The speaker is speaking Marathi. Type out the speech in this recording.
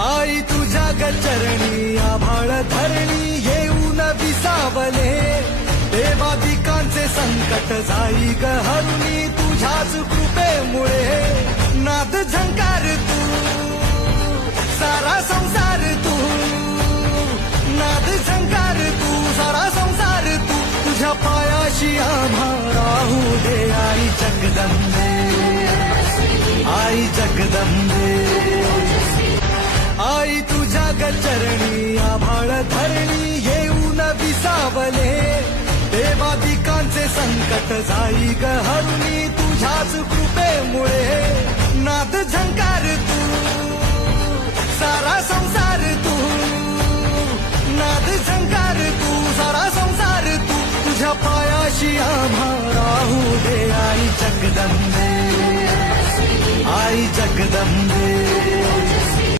आई तुझ्या गचरणी आभाळ धरणी येऊन विसावले, देवादिकांचे संकट जाई ग हरुणी तुझ्याच कृपेमुळे. नाद झंकार तू सारा संसार तू, नाद झंकार तू सारा संसार तू, तुझ्या पायाशी आम्हा राहू दे. आई जगदंबे, आई जगदंबे, आई तुझ्या गचरणी आभाळ धरणी येऊन विसावले, देवादिकांचे संकट जाई ग हरुणी तुझ्याच कृपेमुळे. नाद झंकार तू सारा संसार तू, नाद झंकार तू सारा संसार तू, तुझ्या पायाशी आम्हा राहू दे. आई जगदंबे, आई जगदंबे.